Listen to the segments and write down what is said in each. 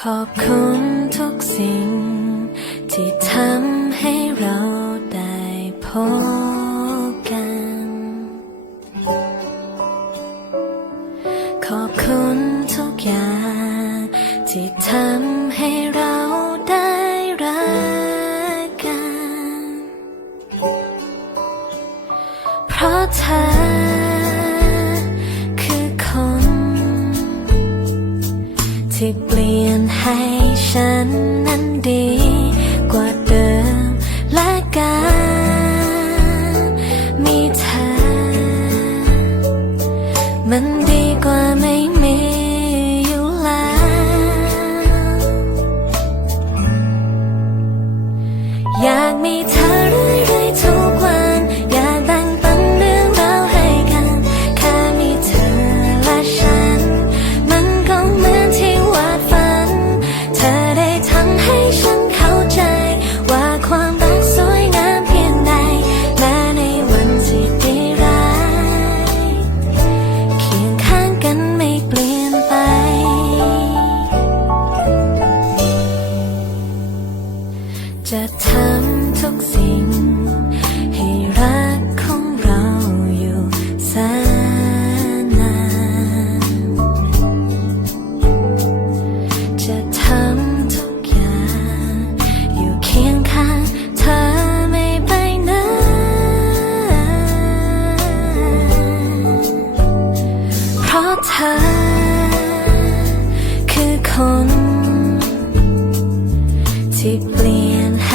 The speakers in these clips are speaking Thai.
ขอบคุณทุกสิ่ง ที่ทำให้เราได้พบกัน ขอบคุณทุกอย่าง ที่ทำให้เราได้รักกัน เพราะเธอ ที่เปลี่ยนให้ฉันนั้นดีกว่าเดิมและการมีเธอ มันดีกว่าไม่มีอยู่แล้ว อยากมีเธอ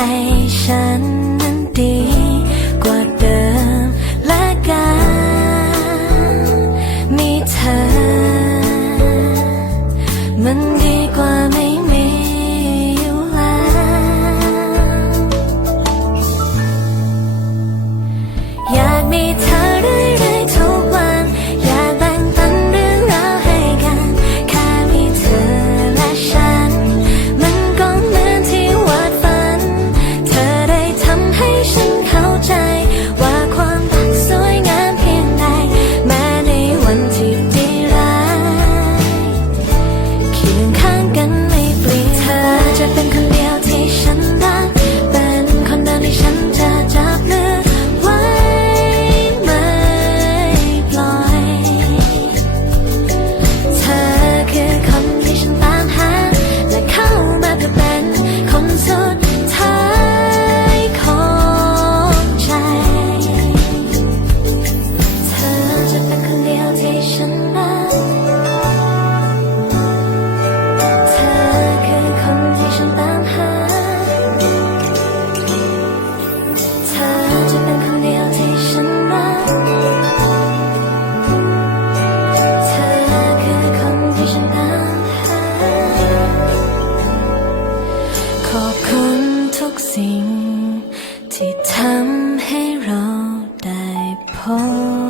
ให้ฉันนั้นดีกว่าเดิมและกัมีเธอ มันดีกว่าไม่ ทุกสิ่ง ที่ทำให้เราได้พบ